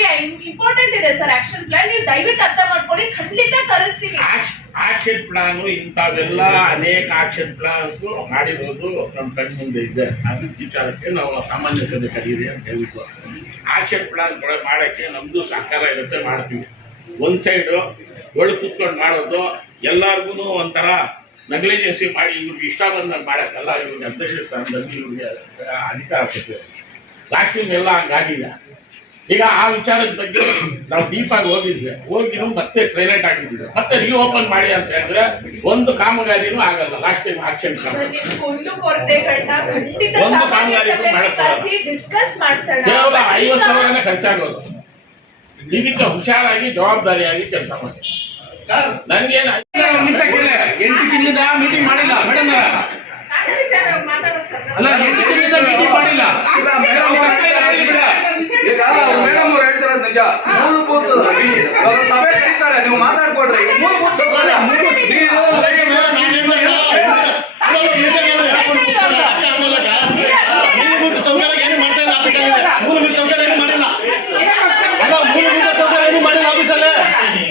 ನಮ್ಗೆ ಇಂಪಾರ್ಟೆಂಟ್ ಇದೆ sir action plan. ನೀವು ದಯವಿಟ್ಟು ಅರ್ಥ ಮಾಡ್ಕೊಳ್ಳಿ, ಖಂಡಿತ ಕರೆಸ್ತೀವಿ. ಆಕ್ಷನ್ ಪ್ಲಾನ್ ಇಂಥವೆಲ್ಲ ಅನೇಕ ಆಕ್ಷನ್ ಪ್ಲಾನ್ಸ್ ಮಾಡಿರೋದು ನಮ್ಮ ಕಣ್ಣು ಮುಂದೆ ಇದೆ. ಅದ್ರ ವಿಚಾರಕ್ಕೆ ನಾವು ಸಾಮಾನ್ಯ ಸಭೆ ಕರೀರಿ ಅಂತ ಹೇಳಿದ್ವಿ. ಆಕ್ಷನ್ ಪ್ಲಾನ್ ಮಾಡೋಕ್ಕೆ ನಮ್ಮದು ಸಹಕಾರ ಇರುತ್ತೆ, ಮಾಡ್ತೀವಿ. ಒಂದು ಸೈಡು ಒಳಗೆ ಕೂತ್ಕೊಂಡು ಮಾಡೋದು ಎಲ್ಲರಿಗೂ ಒಂಥರ ನೆಗ್ಲಿಜೆನ್ಸಿ ಮಾಡಿ ಇವ್ರಿಗೆ ಇಷ್ಟ ಬಂದಾಗ ಮಾಡೋಕ್ಕಲ್ಲ. ಇವ್ರಿಗೆ ಅಧ್ಯಕ್ಷ ಸ್ಥಾನದಲ್ಲಿ ಇವ್ರಿಗೆ ಅಧಿಕಾರ ಆಗ್ತದೆ. ಲಾಸ್ಟಿಂಗ್ ಎಲ್ಲ ಹಂಗಾಗಿಲ್ಲ. ಈಗ ಆ ವಿಚಾರದ ಬಗ್ಗೆ ನಾವು ಡೀಪಾಗಿ ಹೋಗಿದ್ರು ಮತ್ತೆ ಸೈಲೆಂಟ್ ಆಗಿದ್ವಿ. ಮತ್ತೆ ರೀಓಪನ್ ಮಾಡಿ ಅಂತ ಹೇಳಿದ್ರೆ ಒಂದು ಕಾಮಗಾರಿನೂ ಆಗಲ್ಲ. ಲಾಸ್ಟ್ ಟೈಮ್ ಆಕ್ಷನ್ ಒಂದು ಕಾಮಗಾರಿನೂ ಮಾಡೋಕ್ಕಾಗಲ್ಲ. ಕೇವಲ 50,000 ಖರ್ಚಾಗೋದು. ಇದಕ್ಕೆ ಹುಷಾರಾಗಿ ಜವಾಬ್ದಾರಿಯಾಗಿ ಕೆಲಸ ಮಾಡಿ. ನನ್ಗೇನು 8 ತಿಂಗಳಿಂದ ಮೀಟಿಂಗ್ ಮಾಡಿಲ್ಲ ಮೇಡಮ್. ಅಲ್ಲ 8 ತಿಂಗಳಿಂದ ಮೀಟಿಂಗ್ ಮಾಡಿಲ್ಲ. ಈಗ ಮೇಡಮ್ ಅವ್ರು ಹೇಳ್ತಿರೋದು ನಿಜ. ಮೂಲಭೂತವಾಗಿ ಸಭೆ ಕರೀತಾರೆ, ನೀವು ಮಾತಾಡ್ಕೊಡ್ರಿ. ಮೂಲಭೂತ ಸೌಕರ್ಯ ಮೂಲಭೂತ ಸೌಕರ್ಯ ಏನು ಮಾಡ್ತಾ ಇಲ್ಲ ಆಫೀಸಲ್ಲಿ. ಮೂಲಭೂತ ಸೌಕರ್ಯ ಏನು ಮಾಡಿಲ್ಲ. ಅಲ್ಲ ಮೂಲಭೂತ ಸೌಕರ್ಯ ಏನು ಮಾಡಿಲ್ಲ ಆಫೀಸಲ್ಲೇ.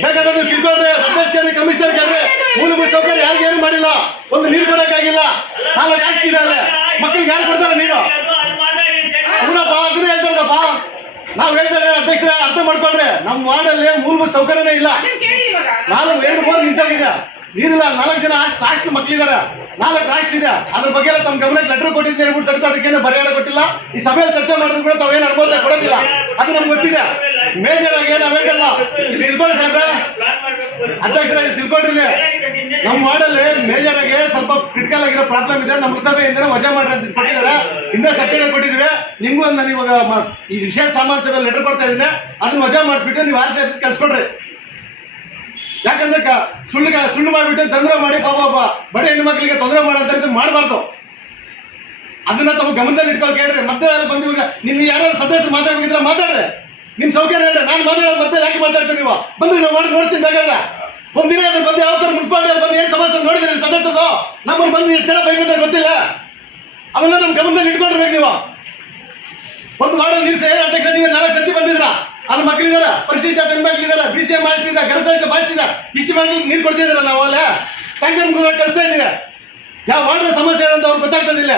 ಬೇಕಾದ್ರೆ ನೀವು ಕಿರ್ಕೊಂಡ್ರೆ ಸದಸ್ಯರಿಗೆ ಕಮಿಷನರ್ ಕರ್ರೆ ಮೂಲಭೂತ ಸೌಕರ್ಯ ಯಾರಿಗೂ ಏನು ಮಾಡಿಲ್ಲ. ಒಂದು ನೀರು ಕೊಡಕ್ಕಾಗಿಲ್ಲ. 4 ಹಾಕ್ತಿದ್ದಾರೆ. ಮಕ್ಕಳಿಗೆ ಯಾರು ಕೊಡ್ತಾರೆ ನೀರು? ಹೂನಪ್ಪ, ಅದನ್ನ ಹೇಳ್ತಾರಪ್ಪ. ನಾವ್ ಹೇಳ್ತಾರೆ ಅಧ್ಯಕ್ಷರ ಅರ್ಥ ಮಾಡ್ಕೊಂಡ್ರೆ ನಮ್ಮ ವಾರ್ಡಲ್ಲಿ ಮೂಲಭೂತ ಸೌಕರ್ಯನೇ ಇಲ್ಲ. 2 ಬೋರ್ ನಿಂತೋಗಿದೆ, ನೀರಿಲ್ಲ. 4 ಜನ ಹಾಸ್ಟೆಲ್ ಮಕ್ಕಳಿದ್ದಾರೆ, 4 ಹಾಸ್ಟೆಲ್ ಇದೆ. ಅದ್ರ ಬಗ್ಗೆ ಎಲ್ಲ ತಮ್ಮ ಗಮನಕ್ಕೆ ಲೆಟರ್ ಕೊಟ್ಟಿದ್ದೇನೆ ಬಿಟ್ಟು ಸರ್ಕಾರ ಅದಕ್ಕೇನು ಬರೆಯಲ್ಲ ಕೊಟ್ಟಿಲ್ಲ. ಈ ಸಭೆಯಲ್ಲಿ ಚರ್ಚೆ ಮಾಡಿದ್ರು ಕೂಡ ತಾವೇನು ಅನುಮೋದನೆ ಕೊಡೋದಿಲ್ಲ. ಅದು ನಮ್ಗೆ ಗೊತ್ತಿದೆ. ಮೇಜರ್ ಆಗಿ ನಾವು ಹೇಳ್ತಲ್ಲ, ತಿಳ್ಕೊಳ್ಳಿ ಸಾಹೇಬ್ರೆ, ಅಧ್ಯಕ್ಷರ ತಿಳ್ಕೊಂಡ್ರಿ. ನಮ್ಮ ವಾರ್ಡಲ್ಲಿ ಮೇಜರ್ ಆಗಿ ಸ್ವಲ್ಪ ಕ್ರಿಟಿಕಲ್ ಆಗಿರೋ ಪ್ರಾಬ್ಲಮ್ ಇದೆ. ನಮ್ಮ ಸಭೆಯಿಂದ ವಜಾ ಮಾಡ್ರಿ ಅಂತ ಕೊಟ್ಟಿದ್ದಾರೆ. ಹಿಂದೆ ಸರ್ಟಿಫಿಕೇಟ್ ಕೊಟ್ಟಿದ್ದೀವಿ. ನಿಮ್ಗೂ ಒಂದು ನಾನು ಇವಾಗ ಈ ವಿಶೇಷ ಸಾಮಾನ್ಯ ಸಭೆ ಲೆಟರ್ ಕೊಡ್ತಾ ಇದ್ದೀನಿ. ಅದನ್ನ ವಜಾ ಮಾಡಿಸ್ಬಿಟ್ಟು ನೀವು ಆರ್ ಸಿ ಆಫೀಸ್ ಕಳ್ಸ್ಕೊಡ್ರಿ. ಯಾಕಂದ್ರೆ ಸುಳ್ಳು ಮಾಡಿಬಿಟ್ಟು ತೊಂದರೆ ಮಾಡಿ ಪಾಪ ಬಡ ಹೆಣ್ಣು ಮಕ್ಕಳಿಗೆ ತೊಂದರೆ ಮಾಡಂತ ಮಾಡಬಾರ್ದು. ಅದನ್ನ ತಮ್ಮ ಗಮನದಲ್ಲಿ ಇಟ್ಕೊಂಡು ಕೇಳ್ರಿ. ಮತ್ತೆ ಬಂದು ಇವಾಗ ನಿಮ್ಗೆ ಯಾರು ಸದಸ್ಯರು ಮಾತಾಡ್ಬೇಕಿದ್ರೆ ಮಾತಾಡ್ರಿ. ನಿಮ್ ಸೌಕರ್ಯ ಹೇಳಿ. ನಾನು ಮಾತಾಡೋದು ಮತ್ತೆ ಯಾಕೆ ಮಾತಾಡ್ತೀರಿ ನೀವು? ಬಂದ್ರಿ, ನಾವು ಮಾಡಿ ನೋಡ್ತೀನಿ. ಬೇಕಾದ್ರೆ ಒಂದಿನ ಅದ್ರ ಬಂದು ಯಾವ ತರ ಮುನ್ಸಿಪಾಲಿಟಿ ಬಂದು ಏನು ಸಮಸ್ಯೆ ನೋಡಿದ್ರಿ ಸದಸ್ಯರು? ನಮ್ಮಲ್ಲಿ ಬಂದು ಎಷ್ಟು ಜನ ಬೈಕೋದ್ರೆ ಗೊತ್ತಿಲ್ಲ. ಅವೆಲ್ಲ ನಮ್ ಗಮನದಲ್ಲಿ ಇಟ್ಕೊಂಡಿರ್ಬೇಕು ನೀವು. ಒಂದು ವಾರ್ಡಲ್ಲಿ ನೀರು ಅಧ್ಯಕ್ಷ ನೀವು 4 ಸರ್ತಿ ಬಂದಿದ್ರ. ಅಲ್ಲಿ ಮಕ್ಕಳಿದಾರೆ, ಪರಿಶಿಷ್ಟ ಜಾತಿ ಮಕ್ಕಳಿದಾರೆ, BCM ಮಾಡಿಸ್ತಿದ್ದ, ಗರಸಾಯಿತ ಮಾಡಿಸ್ತಿದ್ದ. ಇಷ್ಟು ಮಕ್ಕಳಿಗೆ ನೀರು ಕೊಡ್ತಿದ್ದೀರ. ನಾವು ಅಲ್ಲ ಟ್ಯಾಂಕರ್ ಕಳಿಸ್ತಾ ಇದ್ದೀವಿ. ಯಾವ ವಾರ್ಡ್ ಸಮಸ್ಯೆ ಅಂತ ಅವ್ರಿಗೆ ಗೊತ್ತಾಗ್ತದಿಲ್ಲ.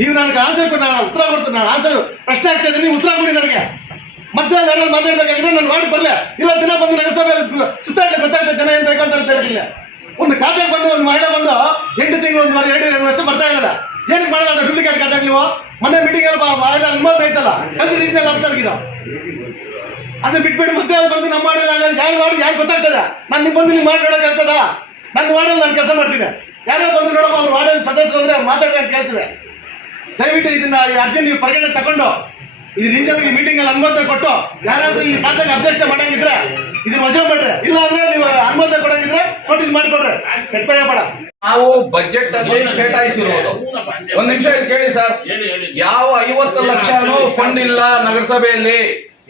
ನೀವು ನನಗೆ ಆನ್ಸರ್ ಕೊಟ್ಟು ನಾನು ಉತ್ತರ ಕೊಡ್ತೀನಿ. ನಾನು ಆನ್ಸರ್ ಪ್ರಶ್ನೆ ಆಗ್ತಾ ಇದ್ದೀನಿ, ನೀವು ಉತ್ತರ ಕೊಡಿ ನನಗೆ. ಮತ್ತೆ ನಾನು ಮಾತಾಡ್ಬೇಕಾಗಿದ್ರೆ ನನ್ನ ವಾರ್ಡ್ ಬರಲ್ಲ. ಇಲ್ಲ ದಿನ ಬಂದು ನಗರಸಭೆ ಸುತ್ತಾಡ್ಲಿ ಗೊತ್ತಾಗ್ತದೆ ಜನ ಏನ್ ಬೇಕು ಅಂತ ಹೇಳ್ತಿಲ್ಲ. ಒಂದು ಖಾತೆಗೆ ಬಂದು ಒಂದು ಮಹಿಳೆ ಬಂದು 8 ತಿಂಗಳು 2 ವರ್ಷ ಬರ್ತಾ ಇದ್ದಾರೆ. ಏನಕ್ಕೆ ಮಾಡೋದು ಡೂಪ್ಲಿಕೇಟ್ ಖಾತೆ ನೀವು? ಮೊನ್ನೆ ಮೀಟಿಂಗ್ ಅನುಮತಿ ಐತಲ್ಲ, ಕಲ್ಸಿ ರೀಜನಲ್ ಆಫೀಸರ್ ಇದು. ಅದನ್ನ ಬಿಟ್ಬಿಟ್ಟು ಮತ್ತೆ ಬಂದು ನಮ್ಮ ಮಾಡಿಲ್ಲ ಯಾರು ಮಾಡಿ ಯಾರು ಗೊತ್ತಾಗ್ತದೆ? ನಾನು ನಿಮ್ಗೆ ಬಂದು ನೀವು ಮಾಡಿ ನೋಡೋಕ್ಕಾಗ್ತದ? ನನ್ನ ವಾರ್ಡಲ್ಲಿ ನಾನು ಕೆಲಸ ಮಾಡ್ತೀನಿ. ಯಾರೋ ಬಂದು ನೋಡಮ್ಮ ಅವ್ರ ವಾರ್ಡಲ್ಲಿ ಸದಸ್ಯರು ಅಂದ್ರೆ ಅವ್ರು ಮಾತಾಡ್ರಿ ಅಂತ ಹೇಳ್ತೀವಿ. ದಯವಿಟ್ಟು ಇದನ್ನ ಅರ್ಜಿ ನೀವು ಪರಿಗಣನೆ ತಗೊಂಡು ಈ ರೀಜನಲ್ ಮೀಟಿಂಗ್ ಅಲ್ಲಿ ಅನುಮತಿ ಕೊಟ್ಟು ಯಾರಾದ್ರೂ ಈ ಖಾತೆಗೆ ಅಬ್ಜೆಕ್ಷನ್ ಮಾಡಂಗಿದ್ರೆ ಇದನ್ನ ವಜಾ ಮಾಡ್ರಿ. ಇಲ್ಲ ಅಂದ್ರೆ ನೀವು ಅನುಮತಿ ಕೊಡಂಗಿದ್ರೆ ಕೊಟ್ಟು ಇದು ಮಾಡಿಕೊಡ್ರಿ. ಹೆಚ್ಚಾಯ ಬೇಡ. ನಾವು ಬಜೆಟ್ ಅಲ್ಲಿ ಕೇಟಾಯಿಸಿರುವುದು. ಒಂದ್ ನಿಮಿಷ ಕೇಳಿ ಸರ್. ಯಾವ 50 ಲಕ್ಷನೂ ಫಂಡ್ ಇಲ್ಲ ನಗರಸಭೆಯಲ್ಲಿ.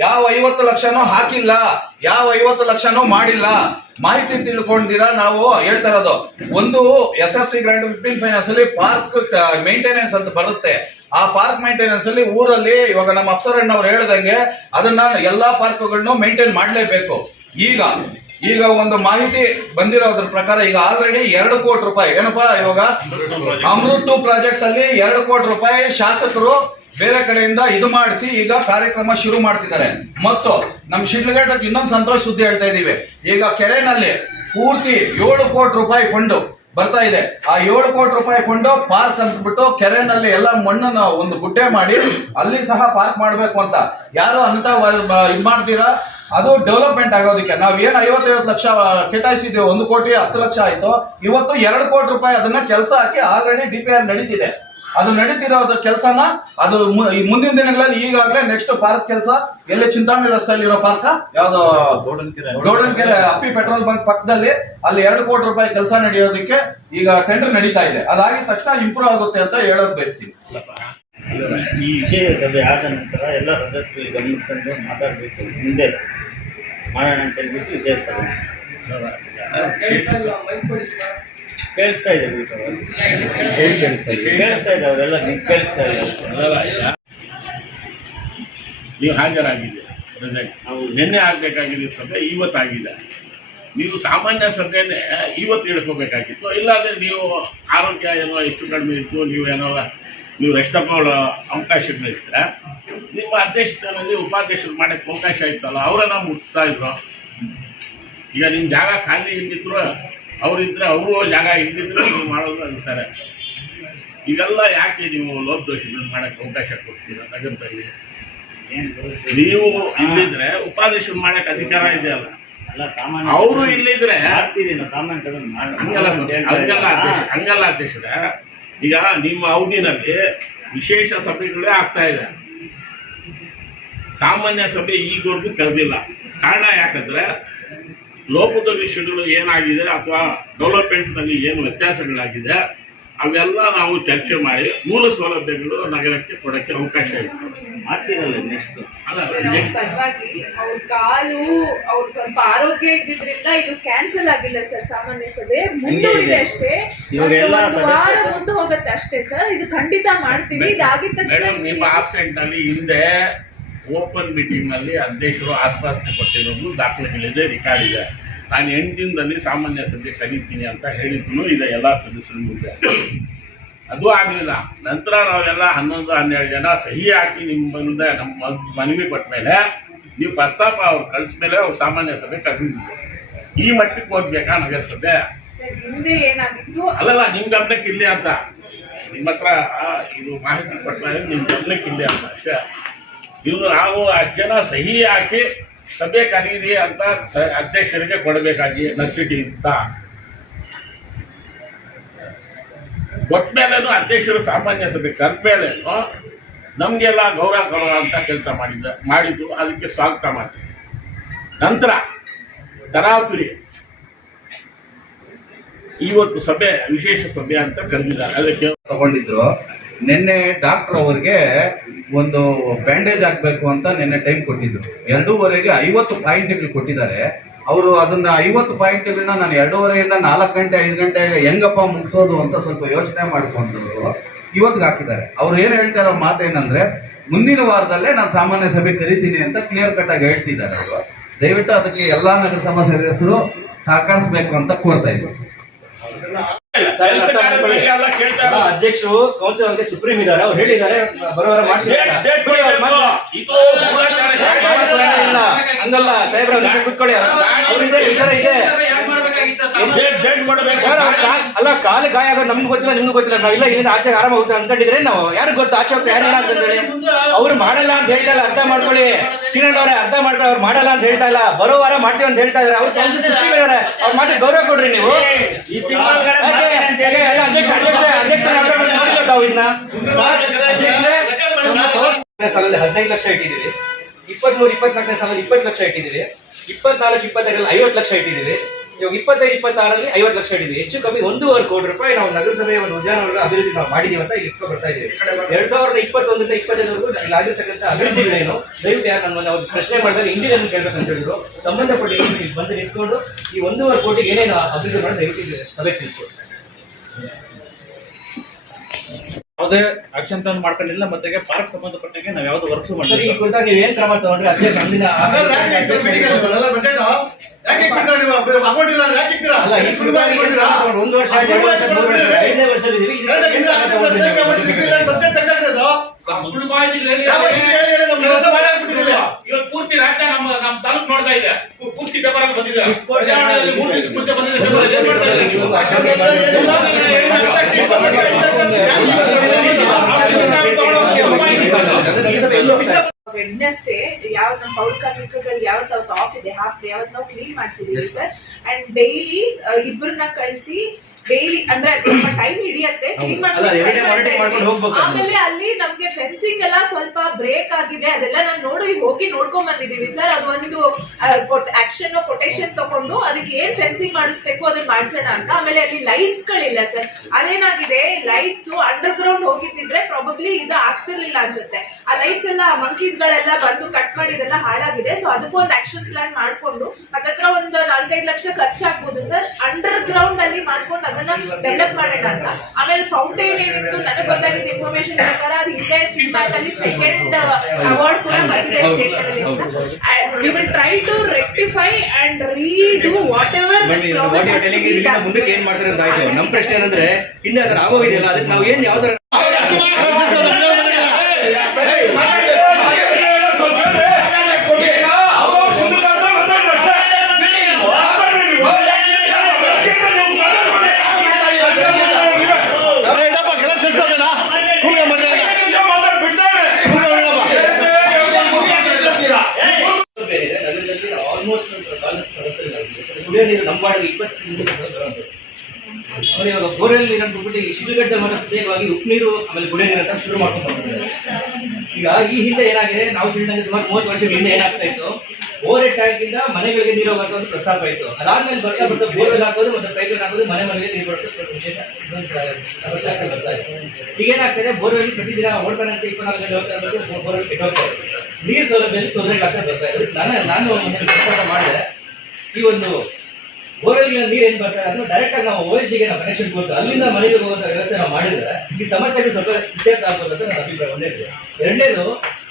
ಯಾವ 50 ಲಕ್ಷನೂ ಹಾಕಿಲ್ಲ. ಯಾವ 50 ಲಕ್ಷನೂ ಮಾಡಿಲ್ಲ. ಮಾಹಿತಿ ತಿಳ್ಕೊಂಡಿರಾ? ನಾವು ಹೇಳ್ತಾ ಇರೋದು ಒಂದು SFC ಗ್ರಾಂಟ್ 15 ಫೈನಾನ್ಸ್ ಅಲ್ಲಿ ಪಾರ್ಕ್ ಮೇಂಟೆನೆನ್ಸ್ ಅಂತ ಬರುತ್ತೆ. ಆ ಪಾರ್ಕ್ ಮೇಂಟೆನೆನ್ಸ್ ಅಲ್ಲಿ ಊರಲ್ಲಿ ಇವಾಗ ನಮ್ಮ ಅಪ್ಸರಣ್ಣವ್ರು ಹೇಳ್ದಂಗೆ ಅದನ್ನ ಎಲ್ಲಾ ಪಾರ್ಕ್ಗಳನ್ನು ಮೇಂಟೈನ್ ಮಾಡಲೇಬೇಕು. ಈಗ ಒಂದು ಮಾಹಿತಿ ಬಂದಿರೋದ್ರ ಪ್ರಕಾರ ಈಗ ಆಲ್ರೆಡಿ 2 ಕೋಟಿ ರೂಪಾಯಿ ಏನಪ್ಪಾ ಇವಾಗ ಅಮೃತ್ 2 ಪ್ರಾಜೆಕ್ಟ್ ಅಲ್ಲಿ 2 ಕೋಟಿ ರೂಪಾಯಿ ಶಾಸಕರು ಬೇರೆ ಕಡೆಯಿಂದ ಇದು ಮಾಡಿಸಿ ಈಗ ಕಾರ್ಯಕ್ರಮ ಶುರು ಮಾಡ್ತಿದ್ದಾರೆ. ಮತ್ತು ನಮ್ಮ ಶಿಡ್ಲಘಟ್ಟಕ್ಕೆ ಇನ್ನೊಂದು ಸಂತೋಷ ಸುದ್ದಿ ಹೇಳ್ತಾ ಇದೀವಿ. ಈಗ ಕೆರೆನಲ್ಲಿ ಪೂರ್ತಿ 7 ಕೋಟಿ ರೂಪಾಯಿ ಫಂಡ್ ಬರ್ತಾ ಇದೆ. ಆ 7 ಕೋಟಿ ರೂಪಾಯಿ ಫಂಡ್ ಪಾರ್ಕ್ ಅಂದ್ಬಿಟ್ಟು ಕೆರೆನಲ್ಲಿ ಎಲ್ಲ ಮಣ್ಣನ್ನು ಒಂದು ಗುಡ್ಡೆ ಮಾಡಿ ಅಲ್ಲಿ ಸಹ ಪಾರ್ಕ್ ಮಾಡ್ಬೇಕು ಅಂತ ಯಾರು ಅಂತ ಇದು ಮಾಡ್ತೀರಾ? ಅದು ಡೆವಲಪ್ಮೆಂಟ್ ಆಗೋದಕ್ಕೆ ನಾವು ಏನು 50 ಲಕ್ಷ ಕೇಟಾಯಿಸಿದ್ದೇವೆ. 1 ಕೋಟಿ 10 ಲಕ್ಷ ಆಯ್ತು. ಇವತ್ತು 2 ಕೋಟಿ ರೂಪಾಯಿ ಅದನ್ನ ಕೆಲಸ ಹಾಕಿ ಆಲ್ರೆಡಿ DPR ನಡೀತಿದೆ. ಅದು ನಡೀತಿರೋದು ಕೆಲಸನ ಅದು ಮುಂದಿನ ದಿನಗಳಲ್ಲಿ ಈಗಾಗಲೇ ನೆಕ್ಸ್ಟ್ ಪಾರ್ಕ್ ಕೆಲಸ ಎಲ್ಲಿ ಚಿಂತಾಮಣಿ ರಸ್ತೆಯಲ್ಲಿ ಇರೋ ಪಾರ್ಕ್ ಯಾವ್ದು ಗೌಡನ್ಕೆರೆ ಅಪ್ಪಿ ಪೆಟ್ರೋಲ್ ಬಂಕ್ ಪಕ್ಕದಲ್ಲಿ ಅಲ್ಲಿ 2 ಕೋಟಿ ರೂಪಾಯಿ ಕೆಲಸ ನಡೆಯೋದಕ್ಕೆ ಈಗ ಟೆಂಡರ್ ನಡೀತಾ ಇದೆ. ಅದಾಗಿದ ತಕ್ಷಣ ಇಂಪ್ರೂವ್ ಆಗುತ್ತೆ ಅಂತ ಹೇಳೋದು ಬಯಸ್ತೀವಿ. ಈ ವಿಷಯ ಸಭೆ ಆದ ನಂತರ ಎಲ್ಲ ಸದಸ್ಯರು ಗಮನಿಸಿಕೊಂಡು ಮಾತಾಡಬೇಕು. ಮುಂದೆ ಮಾಡೋಣ ಅಂತ ಹೇಳ್ಬಿಟ್ಟು ವಿಷಯ ಸಭೆ ಕೇಳಿಸ್ತಾ ಇದೆ. ಕೇಳಿಸ್ತಾ ಇದೆ ಅವರೆಲ್ಲ ನೀವು ಕೇಳಿಸ್ತಾ ಇಲ್ಲ. ನೀವು ಹಾಜರಾಗಿದ್ದೀರಿ. ಪ್ರೆಸೆಂಟ್ ನಿನ್ನೆ ಆಗಬೇಕಾಗಿರೋ ಸಭೆ ಇವತ್ತಾಗಿದೆ. ನೀವು ಸಾಮಾನ್ಯ ಸಭೆನೇ ಇವತ್ತು ಇಳ್ಕೋಬೇಕಾಗಿತ್ತು. ಇಲ್ಲಾಂದರೆ ನೀವು ಆರೋಗ್ಯ ಏನೋ ಹೆಚ್ಚು ಕಡಿಮೆ ಇತ್ತು, ನೀವು ರೆಸ್ಟ್ ತಗೊಳ್ಳೋ ಅವಕಾಶಗಳಿದ್ರೆ ನಿಮ್ಮ ಅಧ್ಯಕ್ಷತೆಯಲ್ಲಿ ಉಪಾಧ್ಯಕ್ಷರು ಮಾಡೋಕ್ಕೆ ಅವಕಾಶ ಇತ್ತಲ್ಲ, ಅವರನ್ನ ಮುಟ್ತಾ ಇದ್ರು. ಈಗ ನಿಮ್ಮ ಜಾಗ ಖಾಲಿ ಇಲ್ದಿದ್ರು ಅವರಿದ್ದರೆ ಅವರು ಜಾಗ ಇಲ್ದಿದ್ರು ನೀವು ಮಾಡೋದು ಅದು ಸರಿ. ಇದೆಲ್ಲ ಯಾಕೆ ನೀವು ಲೋಪದೋಷಗಳು ಮಾಡೋಕ್ಕೆ ಅವಕಾಶ ಕೊಡ್ತೀರ ನಗರದಲ್ಲಿ? ನೀವು ಇಲ್ಲಿದ್ರೆ ಉಪಾಧ್ಯಕ್ಷರು ಮಾಡೋಕ್ಕೆ ಅಧಿಕಾರ ಇದೆಯಲ್ಲ, ಅಲ್ಲ ಸಾಮಾನ್ಯ ಅವರು ಇಲ್ಲಿದ್ರೆ ಮಾಡ್ತೀವಿ ನಾವು ಸಾಮಾನ್ಯ ಸಭೆ ಹಂಗಲ್ಲ ಅಧ್ಯಕ್ಷರೇ. ಈಗ ನಿಮ್ಮ ಅವಧಿನಲ್ಲಿ ವಿಶೇಷ ಸಭೆಗಳೇ ಆಗ್ತಾ ಇದೆ, ಸಾಮಾನ್ಯ ಸಭೆ ಈಗವರೆಗೂ ಕರೆದಿಲ್ಲ. ಕಾರಣ ಯಾಕಂದ್ರೆ ಲೋಪದ ವಿಷಯಗಳು ಏನಾಗಿದೆ ಅಥವಾ ಡೆವಲಪ್ಮೆಂಟ್ಸ್ನಲ್ಲಿ ಏನು ವ್ಯತ್ಯಾಸಗಳಾಗಿದೆ ಅವೆಲ್ಲ ನಾವು ಚರ್ಚೆ ಮಾಡಿ ಮೂಲ ಸೌಲಭ್ಯಗಳು ನಗರಕ್ಕೆ ಕೊಡೋಕ್ಕೆ ಅವಕಾಶ ಇದೆ. ಮಾಡ್ತೀರಲ್ಲ ನೆಕ್ಸ್ಟ್ ಅವ್ರ ಕಾಲು ಅವ್ರ ಸ್ವಲ್ಪ ಆರೋಗ್ಯ ಇದ್ದಿದ್ರಿಂದ ಇದು ಕ್ಯಾನ್ಸಲ್ ಆಗಿಲ್ಲ ಸರ್. ಸಾಮಾನ್ಯ ಸಭೆ ಮುಂದೂಡಿದೆ ಅಷ್ಟೇ, ಇವಾಗೆಲ್ಲ ಒಂದು ವಾರ ಮುಂದೆ ಹೋಗುತ್ತೆ ಅಷ್ಟೇ ಸರ್. ಇದು ಖಂಡಿತ ಮಾಡ್ತೀವಿ. ಇದಾಗಿದ ತಕ್ಷಣ ನಿಮ್ಮ ಆಬ್ಸೆಂಟ್ ನಲ್ಲಿ ಹಿಂದೆ ಓಪನ್ ಮೀಟಿಂಗ್ ನಲ್ಲಿ ಅಧ್ಯಕ್ಷರು ಆಶ್ವಾಸನೆ ಕೊಟ್ಟಿರೋದು ದಾಖಲೆಗಳಿದೆ, ರೆಕಾರ್ಡ್ ಇದೆ. ನಾನು 8 ದಿನದಲ್ಲಿ ಸಾಮಾನ್ಯ ಸಭೆ ಕರೀತೀನಿ ಅಂತ ಹೇಳಿದ್ರು ಇದೆ ಎಲ್ಲ ಸದಸ್ಯರ ಮುಂದೆ. ಅದು ಆಗಲಿಲ್ಲ. ನಂತರ ನಾವೆಲ್ಲ 11-12 ಜನ ಸಹಿ ಹಾಕಿ ನಿಮ್ಮ ಮುಂದೆ ನಮ್ಮ ಮನವಿ ಕೊಟ್ಟ ಮೇಲೆ ನೀವು ಪ್ರಸ್ತಾಪ ಅವ್ರು ಕಳಿಸ್ಮೇಲೆ ಅವ್ರು ಸಾಮಾನ್ಯ ಸಭೆ ಕರೆದಿದ್ರು. ಈ ಮಟ್ಟಕ್ಕೆ ಹೋಗ್ಬೇಕಾ ನಗರಸಭೆ? ಹಿಂದೆ ಏನಾಗಿತ್ತು ಅಲ್ಲಲ್ಲ, ನಿಮ್ಮ ಗಮನಕ್ಕೆ ಇಲ್ಲಿ ಅಂತ ನಿಮ್ಮ ಹತ್ರ ಇದು ಮಾಹಿತಿ ಕೊಟ್ಟರೆ ನಿಮ್ಮ ಗಮನಕ್ಕೆ ಇಲ್ಲಿ ಅಂತ ಅಷ್ಟೇ. ಇವರು ನಾವು 10 ಜನ ಸಹಿ ಹಾಕಿ ಸಭೆ ಕರೀರಿ ಅಂತ ಅಧ್ಯಕ್ಷರಿಗೆ ಕೊಡಬೇಕಾಗಿ ನೆಸಿಟಿ ಅಂತ ಕೊಟ್ಟ ಮೇಲೇನು ಅಧ್ಯಕ್ಷರು ಸಾಮಾನ್ಯ ಸಭೆ ಕರೆದ ಮೇಲೇನು ನಮಗೆಲ್ಲ ಗೌರವ ಕೊಡುವ ಅಂತ ಕೆಲಸ ಮಾಡಿದ್ದು ಅದಕ್ಕೆ ಸ್ವಾಗತ ಮಾಡ್ತೀವಿ. ನಂತರ ತರಾತುರಿ ಇವತ್ತು ಸಭೆ ವಿಶೇಷ ಸಭೆ ಅಂತ ಕರೆದಿದ್ದಾರೆ. ಅದಕ್ಕೆ ತಗೊಂಡಿದ್ರು. ನಿನ್ನೆ ಡಾಕ್ಟರ್ ಅವರಿಗೆ ಒಂದು ಬ್ಯಾಂಡೇಜ್ ಹಾಕಬೇಕು ಅಂತ ನಿನ್ನೆ ಟೈಮ್ ಕೊಟ್ಟಿದ್ರು. 2:30ಗೆ 50 ಪಾಯಿಂಟ್ಗಳು ಕೊಟ್ಟಿದ್ದಾರೆ. ಅವರು ಅದನ್ನ 50 ಪಾಯಿಂಟ್ಗಳನ್ನ ನಾನು 2:30ಯಿಂದ 4 ಗಂಟೆ 5 ಗಂಟೆಗೆ ಹೆಂಗಪ್ಪ ಮುಗಿಸೋದು ಅಂತ ಸ್ವಲ್ಪ ಯೋಚನೆ ಮಾಡ್ಕೊಂಡ್ರು. ಇವತ್ತಿಗೆ ಹಾಕಿದ್ದಾರೆ. ಅವ್ರು ಏನು ಹೇಳ್ತಾರೋ ಮಾತೇನಂದ್ರೆ ಮುಂದಿನ ವಾರದಲ್ಲೇ ನಾನು ಸಾಮಾನ್ಯ ಸಭೆ ಕರಿತೀನಿ ಅಂತ ಕ್ಲಿಯರ್ ಕಟ್ ಆಗಿ ಹೇಳ್ತಿದ್ದಾರೆ ಅವರು. ದಯವಿಟ್ಟು ಅದಕ್ಕೆ ಎಲ್ಲಾ ನಗರಸಭಾ ಸದಸ್ಯರು ಸಹಕರಿಸಬೇಕು ಅಂತ ಕೋರ್ತಾ ಇದ್ರು. ಅಧ್ಯಕ್ಷರು ಕೌನ್ಸಿಲ್ ಅವರಿಗೆ ಸುಪ್ರೀಂ ಇದ್ದಾರೆ, ಅವ್ರು ಹೇಳಿದ್ದಾರೆ ಬರೋವರ ಮಾಡ್ತೀವಿ ಹಂಗಲ್ಲ ಸಾಹೇಬ್ರ ಕುತ್ಕೊಳ್ಳಿ. ಅಲ್ಲ ಕಾಲು ಗಾಯ ಆಗೋದು ನಮ್ಗೆ ಗೊತ್ತಿಲ್ಲ, ನಿಮ್ಗೆ ಗೊತ್ತಿಲ್ಲ. ನಾವೆಲ್ಲ ಇಲ್ಲಿಂದ ಆಚೆ ಆರಾಮ ಹೋಗ್ತಾ ಅನ್ಕೊಂಡಿದ್ರೆ ನಾವು ಯಾರು ಗೊತ್ತು ಆಚೆ ಹೋಗ್ತಾ ಯಾರು ಅಂತೇಳಿ ಅವ್ರು ಮಾಡಲ್ಲ ಅಂತ ಹೇಳ್ತಾ ಇಲ್ಲ. ಅರ್ಥ ಮಾಡ್ಕೊಳ್ಳಿ ಶ್ರೀನಾಥ್ ಅವರೇ, ಅರ್ಥ ಮಾಡ್ಕೊಳ್ಳಿ. ಅವ್ರು ಮಾಡಲ್ಲ ಅಂತ ಹೇಳ್ತಾ ಇಲ್ಲ, ಬರೋ ವಾರ ಮಾಡ್ತೀವಿ ಅಂತ ಹೇಳ್ತಾ ಇದಾರೆ. ಅವ್ರು ಕೌನ್ಸಿಲ್ ಸುಪ್ರೀಂ ಇದಾರೆ, ಅವ್ರ ಮಾತಿಗೆ ಗೌರವ ಕೊಡ್ರಿ ನೀವು. ಸಾಲಲ್ಲಿ 15 ಲಕ್ಷ ಇಟ್ಟಿದ್ದೀವಿ, 23-24ನೇ ಸಾಲಲ್ಲಿ 20 ಲಕ್ಷ ಇಟ್ಟಿದ್ದೀವಿ, 24-25ರಲ್ಲಿ 50 ಲಕ್ಷ ಇಟ್ಟಿದ್ದೀವಿ, ಇವಾಗ 25-26ರಲ್ಲಿ 50 ಲಕ್ಷ ಇಟ್ಟಿದ್ದೀವಿ. ಹೆಚ್ಚು ಕಮ್ಮಿ 1.5 ಕೋಟಿ ರೂಪಾಯಿ ನಾವು ನಗರಸಭೆಯ ಒಂದು ಉದ್ಯಾನವನದ ಅಭಿವೃದ್ಧಿ ನಾವು ಮಾಡಿದೀವಿ ಅಂತ ಇಟ್ಕೊಂಡು ಬರ್ತಾ ಇದ್ದೀವಿ. 2021-25ವರೆಗೂ ಇಲ್ಲಿ ಆಗಿರ್ತಕ್ಕಂಥ ಅಭಿವೃದ್ಧಿಗಳೇನು ದಯವಿಟ್ಟು ಯಾರು ನನ್ನ ಅವ್ರು ಪ್ರಶ್ನೆ ಮಾಡಿದಾಗ ಇಂಜಿನಿಯರ್ ಕೇಳಬೇಕು ಅಂತ ಹೇಳಿದ್ರು. ಸಂಬಂಧಪಟ್ಟ ಇಲ್ಲಿ ಬಂದು ನಿಂತ್ಕೊಂಡು ಈ 1.5 ಕೋಟಿಗೆ ಏನೇನು ಅಭಿವೃದ್ಧಿ ಮಾಡಿ ದಯವಿಟ್ಟು ಸಭೆ ತಿಳಿಸ್ಕೊಡ್ತಾರೆ. ಯಾವುದೇ ಆಕ್ಷನ್ ಪ್ಲಾನ್ ಮಾಡ್ಕೊಂಡಿಲ್ಲ. ಮತ್ತೆ ಪಾರ್ಕ್ ಸಂಬಂಧಪಟ್ಟಂಗೆ ನಾವು ಯಾವ್ದು ವರ್ಕ್ಸ್ ಸರಿ, ಈ ಕುರಿತಾಗಿ ನೀವು ಏನ್ ಕ್ರಮ ತಗೊಂಡ್ರೆ ಅಧ್ಯಕ್ಷ ಅಂದಿನ ಅಲ್ಲ ಈ ಕುರಿತಾಗಿ 1 ವರ್ಷ 2 ವರ್ಷ 3 ವರ್ಷ 5ನೇ ವರ್ಷದಲ್ಲಿದ್ದೀವಿ. ಇವತ್ತು ಪೂರ್ತಿ ರಾಜ್ಯ ನಮ್ಮ ತಾಲೂಕು ನೋಡ್ತಾ ಇದೆ. ಪೂರ್ತಿ ಪೇಪರ್ ಅಲ್ಲಿ ಬಂದಿದೆ. 3 ದಿವಸ ಮುಂಚೆ ಬಂದಿದೆ. ವೆಡ್ನೆಸ್ಡೇ ಯಾವ ನಮ್ಮ ಪೌರ ಕಾರ್ಮಿಕರಲ್ಲಿ ಯಾವತ್ತು ಅವತ್ತು ಆಫ್ ಇದೆ, ಹಾಫ್ ಡೇ ಯಾವತ್ತು ನಾವು ಕ್ಲೀನ್ ಮಾಡಿಸಿದೀವಿ ಸರ್. ಅಂಡ್ ಡೈಲಿ ಇಬ್ಬರನ್ನ ಕಳಿಸಿ ಡೈಲಿ ಅಂದ್ರೆ ಸ್ವಲ್ಪ ಟೈಮ್ ಹಿಡಿಯತ್ತೆ ಕ್ಲೀನ್ ಆಮೇಲೆ ಅಲ್ಲಿ ನಮ್ಗೆ ಫೆನ್ಸಿಂಗ್ ಎಲ್ಲ ಸ್ವಲ್ಪ ಬ್ರೇಕ್ ಆಗಿದೆ, ಅದೆಲ್ಲ ನಾನು ಹೋಗಿ ನೋಡ್ಕೊಂಡ್ ಬಂದಿದೀವಿ ಸರ್. ಅದೊಂದು ಆಕ್ಷನ್ ಕೊಟೇಶನ್ ತಗೊಂಡು ಅದಕ್ಕೆ ಏನ್ ಫೆನ್ಸಿಂಗ್ ಮಾಡಿಸ್ಬೇಕು ಅದನ್ನ ಮಾಡ್ಸೋಣ ಅಂತ. ಆಮೇಲೆ ಅಲ್ಲಿ ಲೈಟ್ಸ್ ಗಳಿಲ್ಲ ಸರ್. ಅದೇನಾಗಿದೆ, ಲೈಟ್ಸ್ ಅಂಡರ್ ಗ್ರೌಂಡ್ ಹೋಗಿದ್ದಿದ್ರೆ ಪ್ರಾಬಬ್ಲಿ ಇದು ಆಗ್ತಿರ್ಲಿಲ್ಲ ಅನ್ಸುತ್ತೆ. ಆ ಲೈಟ್ಸ್ ಎಲ್ಲ ಮಂಕೀಸ್ ಗಳೆಲ್ಲ ಬಂದು ಕಟ್ ಮಾಡಿದೆಲ್ಲ ಹಾಳಾಗಿದೆ. ಸೊ ಅದಕ್ಕೂ ಒಂದು ಆಕ್ಷನ್ ಪ್ಲಾನ್ ಮಾಡ್ಕೊಂಡು ಅದತ್ರ ಒಂದು 4-5 ಲಕ್ಷ ಖರ್ಚಾಗ್ಬೋದು ಸರ್. ಅಂಡರ್ ಗ್ರೌಂಡ್ ಅಲ್ಲಿ ಮಾಡ್ಕೊಂಡು ಅದನ್ನ ಡೆವಲಪ್ ಮಾಡೋಣ ಅಂತ. ಆಮೇಲೆ ಫೌಂಟೇನ್ ಏನಿತ್ತು ನನಗೆ ಗೊತ್ತಾಗಿದ್ದ ಇನ್ಫಾರ್ಮೇಶನ್ ಪ್ರಕಾರ ಅದು ಹಿಂದೆ ಸಿಂಪ್ಯಾಕ್ ಅಲ್ಲಿ ಸೆಕೆಂಡ್ ಅವಾರ್ಡ್ ಕೂಡ ಬಂದಿದೆ ಸ್ಟೇಟ್ ಅಲ್ಲಿ ಅಂತ. We will try to rectify and redo whatever ಮುಂದಕ್ಕೆ ಏನ್ ಮಾಡ್ತಾರೆ ಅಂತ ಆಯ್ತು. ನಮ್ಮ ಪ್ರಶ್ನೆ ಏನಂದ್ರೆ ಹಿಂದೆ ಅದರ ಆಗೋಗಿದೆಯಲ್ಲ, ಅದಕ್ಕೆ ನಾವು ಏನ್ ಯಾವ್ದಾರ ಆಲ್ಮೋಸ್ಟ್ ಸದಸ್ಯರಾಗಿ ಕುಡಿಯೋ ನೀರು ನಮ್ಮ ಬಾಡಿಗೆ 20 ದಿವಸ ಬರೋದು. ಅವ್ರು ಇವಾಗ ಬೋರ್ವೆಲ್ ನೀರನ್ನು ಬಿಟ್ಬಿಟ್ಟು ಶಿಡ್ಲಘಟ್ಟ ಮನೆ ಪ್ರತ್ಯೇಕವಾಗಿ ಉಪ್ಪು ನೀರು ಆಮೇಲೆ ಕುಡಿಯೋ ನೀರು ಅಂತ ಶುರು ಮಾಡ್ಕೊಂಡು ಬರ್ತಾರೆ. ಈಗ ಈ ಹಿಂದೆ ಏನಾಗಿದೆ, ನಾವು ತಿಳಿದಂಗೆ ಸುಮಾರು 30 ವರ್ಷಗಳ ಹಿಂದೆ ಏನಾಗ್ತಾ ಇತ್ತು, ಓವರ್ ಹೆಡ್ ಟ್ಯಾಂಕ್ ಇಂದ ಮನೆಗಳಿಗೆ ನೀರು ಹೋಗೋದು ಒಂದು ಪ್ರಸ್ತಾಪ ಇತ್ತು. ಅದಾದ್ಮೇಲೆ ಬರ್ತಾ ಬರ್ತಾ ಬೋರ್ವೆಲ್ ಹಾಕೋದು ಮತ್ತೆ ಪೈಪ್ಲೈನ್ ಹಾಕೋದು ಮನೆ ಮನೆಗೆ ನೀರು ಬರೋದು ವಿಶೇಷ ಸಮಸ್ಯೆ ಆಗ್ತಾ ಬರ್ತಾ ಇದೆ. ಈಗ ಏನಾಗ್ತದೆ, ಬೋರ್ವೆಲ್ ಪ್ರತಿದಿನ ಓಡ್ತಾನೆ ಅಂತ 24 ಗಂಟೆ ಹೋಗ್ತಾ ಇರೋದು ಬೋರ್ವೆಲ್ ಕೆಟ್ಟೋಗ್ತಾ ಇದೆ. ನೀರು ಸೌಲಭ್ಯದಲ್ಲಿ ತೊಂದರೆಗಳಾಗ್ತಾ ಬರ್ತಾ ಇದೆ. ನಾನು ಒಂದು ಪ್ರಸ್ತಾಪ ಮಾಡಿದೆ, ಈ ಒಂದು ಬೋರ್ವೆಲ್ ನೀರು ಏನ್ ಬರ್ತಾರೆ ಅದನ್ನು ಡೈರೆಕ್ಟ್ ಆಗಿ ನಾವು OSD ಗೆ ನಾವು ಕನೆಕ್ಷನ್ ಕೊಟ್ಟು ಅಲ್ಲಿಂದ ಮನೆಗೆ ಹೋಗುವಂತ ವ್ಯವಸ್ಥೆ ನಾವು ಮಾಡಿದ್ರೆ ಈ ಸಮಸ್ಯೆಗಳು ಸ್ವಲ್ಪ ಇತ್ಯರ್ಥ ಆಗ್ಬೋದು ಅಂತ ನನ್ನ ಅಭಿಪ್ರಾಯ. ಒಂದೇದು. ಎರಡನೇದು,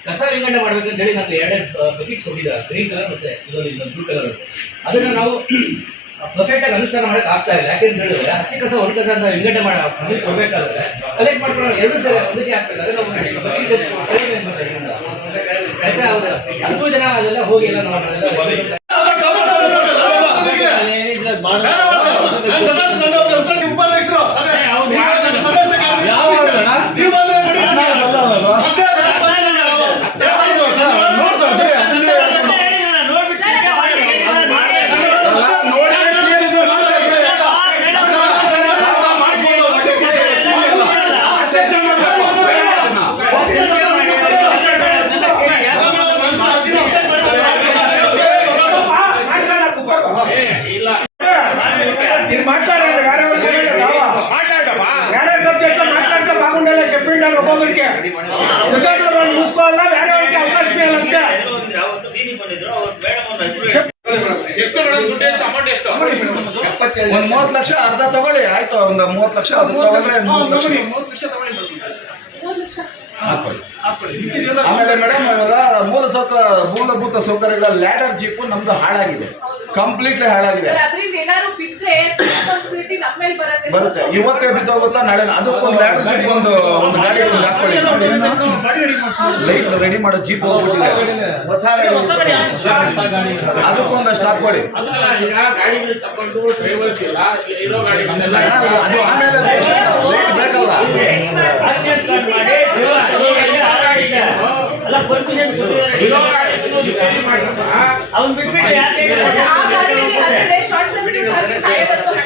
ಕಸ ವಿಂಗಡಣೆ ಮಾಡ್ಬೇಕಂತ ಹೇಳಿ ನಮ್ಗೆ 2 ಬಕೆಟ್ಸ್ ಕೊಟ್ಟಿದ್ದಾರೆ, ಗ್ರೀನ್ ಕಲರ್ ಮತ್ತೆ ಇದೊಂದು ಬ್ಲೂ ಕಲರ್. ಅದನ್ನ ನಾವು ಪರ್ಫೆಕ್ಟ್ ಆಗಿ ಅನುಷ್ಠಾನ ಮಾಡಕ್ ಆಗ್ತಾ ಇಲ್ಲ. ಯಾಕೆಂತ ಹೇಳಿದ್ರೆ ಹಸಿ ಕಸ ಒಣ ಕಸ ಅಂತ ವಿಂಗಡಣೆ ಮಾಡಿ ಮನೆಗೆ ಕೊಡ್ಬೇಕಾದ್ರೆ ಕಲೆಕ್ಟ್ ಮಾಡ್ಕೊಂಡು 2 ಸರಿ ಒಂದಕ್ಕೆ ಹಾಕ್ಬೇಕಾದ್ರೆ ನಾವು ಯಾಕೆ ಅವ್ರು 10 ಜನ ಅದೆಲ್ಲ ಹೋಗಿ ಎಲ್ಲ ನಾವು ಎಷ್ಟು ಮೇಡಮ್ ದುಡ್ಡು ಎಷ್ಟು ಅಮೌಂಟ್ ಎಷ್ಟು? ಒಂದು 30 ಲಕ್ಷ ಅರ್ಧ ತಗೊಳ್ಳಿ ಆಯ್ತು. ಒಂದು 30 ಲಕ್ಷ ಅದು ತಗೊಂಡ್ರೆ 30 ಲಕ್ಷ ಆಮೇಲೆ ಮೇಡಮ್ ಇವಾಗ ಮೂಲಭೂತ ಸೌಕರ್ಯಗಳ ಲ್ಯಾಡರ್ ಜೀಪು ನಮ್ದು ಹಾಳಾಗಿದೆ, ಕಂಪ್ಲೀಟ್ಲಿ ಹಾಳಾಗಿದೆ. ಅದರಿಂದ ಏನಾದ್ರು ಬಿದ್ರೆ ರೆಸ್ಪಾನ್ಸಿಬಿಲಿಟಿ ನಮ್ಮ ಮೇಲೆ ಬರುತ್ತೆ. ಇವತ್ತೇ ಬಿದ್ದೋಗುತ್ತಾ ನಾಳೆ ಅದಕ್ಕೊಂದು ಲ್ಯಾಡರ್ ಜೀಪ್ ಒಂದು ಗಾಡಿ ಒಂದು ಹಾಕೊಳ್ಳಿ. ಲೈಟ್ ರೆಡಿ ಮಾಡೋ ಜೀಪ್ ಹೋಗ್ಬಿಟ್ಟಿದೆ, ಅದಕ್ಕೊಂದಷ್ಟು ಹಾಕೊಳ್ಳಿ. ಈಗ ಗಾಡಿಗಳು ತಗೊಂಡು ಡ್ರೈವರ್ಸ್ ಇಲ್ಲ, ಇರೋ ಗಾಡಿ ಅದು ಆಮೇಲೆ ಲೈಟ್ ಬೇಕಲ್ಲ. ಅವ್ನು ಬಿಟ್ಬಿಟ್ಟು ಯಾಕೆ ಶಾರ್ಟ್ ಸರ್ಕ್ಯೂಟ್ ಆಗಿ ಸಾಯೋದಕ್ಕೂ 100%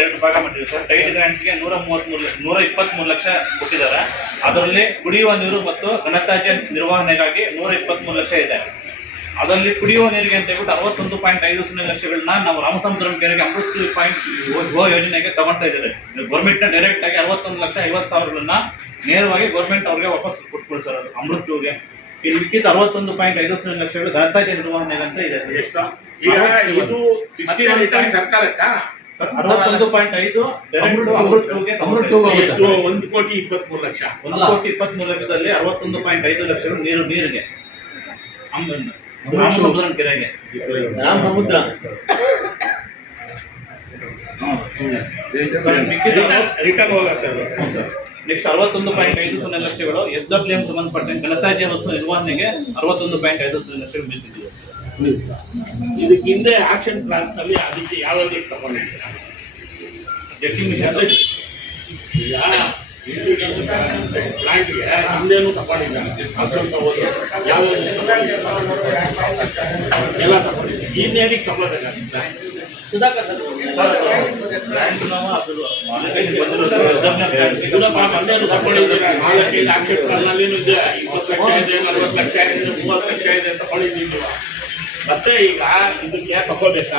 ಎರಡು ಭಾಗ ಮಾಡಿದ್ರು ಸರ್. ಟೈಟ್ ಗ್ರಾಂಟ್ಸ್ಗೆ 123 ಲಕ್ಷ ಕೊಟ್ಟಿದ್ದಾರೆ. ಅದರಲ್ಲಿ ಕುಡಿಯುವ ನೀರು ಮತ್ತು ಘನತ್ಯಾಜ್ಯ ನಿರ್ವಹಣೆಗಾಗಿ 123 ಲಕ್ಷ ಇದೆ. ಅದರಲ್ಲಿ ಕುಡಿಯುವ ನೀರಿಗೆ ಅಂತ ಹೇಳ್ಬಿಟ್ಟು 61.50 ಲಕ್ಷಗಳನ್ನ ನಾವು ರಾಮಸಮುದ್ರಂ ಕೆರೆಗೆ ಅಮೃತ್ ಯೋಜನೆಗೆ ತಗೊಳ್ತಾ ಇದ್ದಾರೆ. ಗೌರ್ಮೆಂಟ್ನ ಡೈರೆಕ್ಟ್ ಆಗಿ 61,50,000 ನೇರವಾಗಿ ಗೌರ್ಮೆಂಟ್ ಅವ್ರಿಗೆ ವಾಪಸ್ ಕೊಟ್ಬಿಡು ಸರ್. ಅದು ಅಮೃತ್ಗೆ ಇಲ್ಲಿ ಮಿಕ್ಕಿದ 61.50 ಲಕ್ಷಗಳು ಘನತ್ಯಾಜ್ಯ ನಿರ್ವಹಣೆಗೆ ಅಂತ ಇದೆ ಸರ್. ಎಷ್ಟು? ಈಗ ಇದು 60 ಸರ್ಕಾರಕ್ಕ 61.5 ಎಷ್ಟು? 1,23 ಲಕ್ಷ. 1,23 ಲಕ್ಷದಲ್ಲಿ 61.5 ಲಕ್ಷಗಳು ನೀರಿಗೆ ರಾಮಸಮುದ್ರಂ ಕೆರೆಗೆ. ರಾಮಸಮುದ್ರ ರಿಟರ್ನ್ ಹೋಗುತ್ತೆ ಅದು. ನೆಕ್ಸ್ಟ್ 61.50 ಲಕ್ಷಗಳು SWM ಸಂಬಂಧಪಟ್ಟ ಘನತ್ಯಾಜ್ಯ ವಸ್ತು ನಿರ್ವಹಣೆಗೆ 61.50 ಲಕ್ಷಗಳು ಮೀಸಲಿದೆ. ಇದಕ್ಕೆ ಹಿಂದೆ ಆಕ್ಷನ್ ಪ್ಲಾನ್ಸ್ ನಲ್ಲಿ ಅದಕ್ಕೆ ಯಾವ ತಗೊಂಡಿದ್ದೀರಾ? ಪ್ಲಾಂಟ್ಗೆ ಹಿಂದೇನು ತಗೊಂಡಿದ್ದಾರೆ, ಅದನ್ನು ತಗೋದು ಯಾವ ಎಲ್ಲ ತಗೊಂಡಿದ್ದಾರೆ. ಇನ್ನೇನಿಗೆ ತಗೋಬೇಕಾಗಿತ್ತ? ಸುಧಾಕರ್ ಸರ್ ಮೊನ್ನೆ ತಗೊಂಡಿದ್ದೀರಾ? 4-5 ಆಕ್ಷನ್ ಪ್ಲಾನ್ ನಲ್ಲಿ ಇದೆ. 20 ಲಕ್ಷ ಇದೆ, 40 ಲಕ್ಷ ಇದೆ, 30 ಲಕ್ಷ ಇದೆ ತಗೊಂಡಿದ್ದೀವಿ. ಮತ್ತೆ ಈಗ ಇದಕ್ಕೆ ತಗೋಬೇಕಾ?